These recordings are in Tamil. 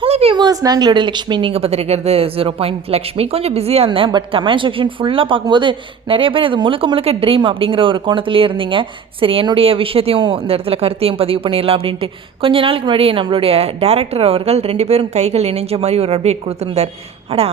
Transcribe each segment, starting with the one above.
Hello viewers, நாங்களோட Lakshmi. நீங்கள் பார்த்துருக்கிறது 0 லக்ஷ்மி. கொஞ்சம் பிஸியாக இருந்தேன், பட் கமெண்ட் செக்ஷன் ஃபுல்லாக பார்க்கும்போது நிறைய பேர் இது முழுக்க முழுக்க ட்ரீம் அப்படிங்கிற ஒரு கோணத்துலேயே இருந்தீங்க. சரி, என்னுடைய விஷயத்தையும் இந்த இடத்துல கருத்தையும் பதிவு பண்ணிடலாம் அப்படின்ட்டு கொஞ்ச நாளுக்கு முன்னாடி நம்மளுடைய டேரக்டர் அவர்கள் 2 பேரும் கைகள் இணைஞ்ச மாதிரி ஒரு அப்டேட் கொடுத்துருந்தார்.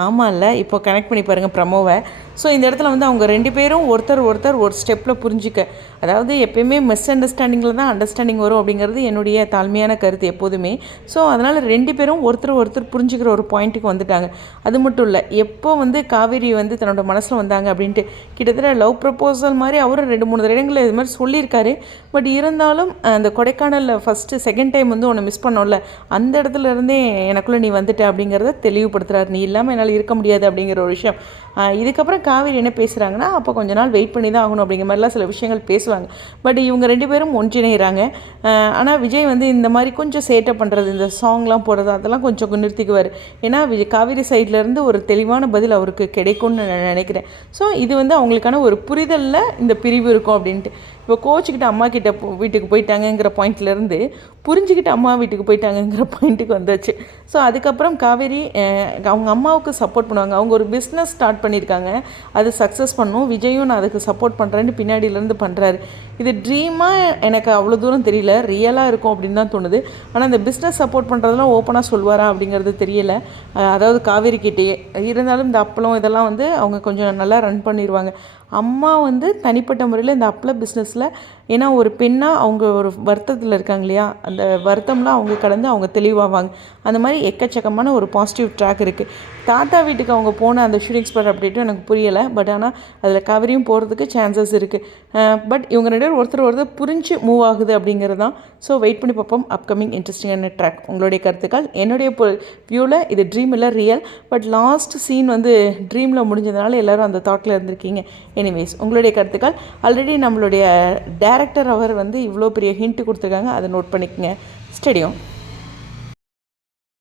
ஆமாம் இல்லை, இப்போ கனெக்ட் பண்ணி பாருங்கள் ப்ரமோவை. ஸோ இந்த இடத்துல வந்து அவங்க 2 பேரும் ஒருத்தர் ஒரு ஸ்டெப்பில் புரிஞ்சிக்க, அதாவது எப்பயுமே மிஸ் அண்டர்ஸ்டாண்டிங்கில் தான் அண்டர்ஸ்டாண்டிங் வரும் அப்படிங்கிறது என்னுடைய தாழ்மையான கருத்து எப்போதுமே. ஸோ அதனால் 2 பேரும் ஒருத்தர் புரிஞ்சுக்கிற ஒரு பாயிண்ட்டுக்கு வந்துட்டாங்க. அது மட்டும் இல்லை, எப்போ வந்து காவேரி வந்து தன்னோட மனசில் வந்தாங்க அப்படின்ட்டு கிட்டத்தட்ட லவ் ப்ரப்போசல் மாதிரி அவரும் 2-3 இடங்களில் இது மாதிரி சொல்லியிருக்காரு. பட் இருந்தாலும் அந்த கொடைக்கானலில் செகண்ட் டைம் வந்து உன்னை மிஸ் பண்ணோம்ல, அந்த இடத்துல இருந்தே எனக்குள்ளே நீ வந்துட்ட அப்படிங்கிறத தெளிவுபடுத்துகிறார். நீ இல்லாமல் என்னால் இருக்க முடியாது அப்படிங்கிற ஒரு விஷயம். இதுக்கப்புறம் காவேரி என்ன பேசுகிறாங்கன்னா, அப்போ கொஞ்ச நாள் வெயிட் பண்ணி தான் ஆகணும் அப்படிங்கிற மாதிரிலாம் சில விஷயங்கள் பேசுவாங்க. பட் இவங்க 2 பேரும் ஒன்றிணைகிறாங்க. ஆனால் விஜய் வந்து இந்த மாதிரி கொஞ்சம் சேட்டை பண்ணுறது, இந்த சாங்லாம் போடுறது அதெல்லாம் கொஞ்சம் நிறுத்திக்குவார். ஏன்னா காவேரி சைட்லேருந்து ஒரு தெளிவான பதில் அவருக்கு கிடைக்கும்னு நான் நினைக்கிறேன். ஸோ இது வந்து அவங்களுக்கான ஒரு புரிதலில் இந்த பிரிவு இருக்கும் அப்படின்ட்டு. இப்போ கோச்சிக்கிட்டு அம்மா கிட்ட வீட்டுக்கு போயிட்டாங்கங்கிற பாயிண்ட்லேருந்து புரிஞ்சுக்கிட்டு அம்மா வீட்டுக்கு போயிட்டாங்கங்கிற பாயிண்ட்டுக்கு வந்தாச்சு. ஸோ அதுக்கப்புறம் காவேரி அவங்க அம்மாவுக்கு சப்போர்ட் பண்ணுவாங்க. அவங்க ஒரு பிஸ்னஸ் ஸ்டார்ட் பண்ணியிருக்காங்க, அது சக்ஸஸ் பண்ணும். விஜயும் நான் அதுக்கு சப்போர்ட் பண்ணுறேன்னு பின்னாடியிலேருந்து பண்ணுறாரு. இது ட்ரீமாக எனக்கு அவ்வளோ தூரம் தெரியல, ரியலாக இருக்கும் அப்படின்னு தான் தோணுது. ஆனால் இந்த பிஸ்னஸ் சப்போர்ட் பண்ணுறதுலாம் ஓப்பனாக சொல்வாரா அப்படிங்கிறது தெரியலை. அதாவது காவேரி கிட்டேயே இருந்தாலும் இந்த அப்பளம் இதெல்லாம் வந்து அவங்க கொஞ்சம் நல்லா ரன் பண்ணிடுவாங்க. அம்மா வந்து தனிப்பட்ட முறையில் இந்த அப்பள பிஸ்னஸில், ஏன்னா ஒரு பெண்ணாக அவங்க ஒரு வருத்தத்தில் இருக்காங்க இல்லையா, அந்த வருத்தம்லாம் அவங்க கடந்து அவங்க தெளிவாவாங்க. அந்த மாதிரி எக்கச்சக்கமான ஒரு பாசிட்டிவ் ட்ராக் இருக்குது. தாத்தா வீட்டுக்கு அவங்க போன அந்த ஷூட்டிங் ஸ்பாட் அப்டேட்டும் எனக்கு புரியலை. பட் ஆனால் அதில் காவேரியும் போகிறதுக்கு சான்சஸ் இருக்குது. பட் இவங்க 2 பேரும் ஒருத்தர் புரிஞ்சு மூவ் ஆகுது அப்படிங்கிறது தான். ஸோ வெயிட் பண்ணி பார்ப்போம் அப்கமிங் இன்ட்ரெஸ்டிங்கான ட்ராக். உங்களுடைய கருத்துக்கள். என்னுடைய வியூவில் இது ட்ரீம் இல்லை, ரியல். பட் லாஸ்ட் சீன் வந்து ட்ரீமில் முடிஞ்சதுனால எல்லோரும் அந்த தாட்டில் இருந்திருக்கீங்க. எனிவேஸ், உங்களுடைய கருத்துக்கள். ஆல்ரெடி நம்மளுடைய டைரக்டர் அவர் வந்து இவ்வளோ பெரிய ஹிண்ட் கொடுத்துருக்காங்க, அதை நோட் பண்ணிக்கங்க. ஸ்டேடியம்.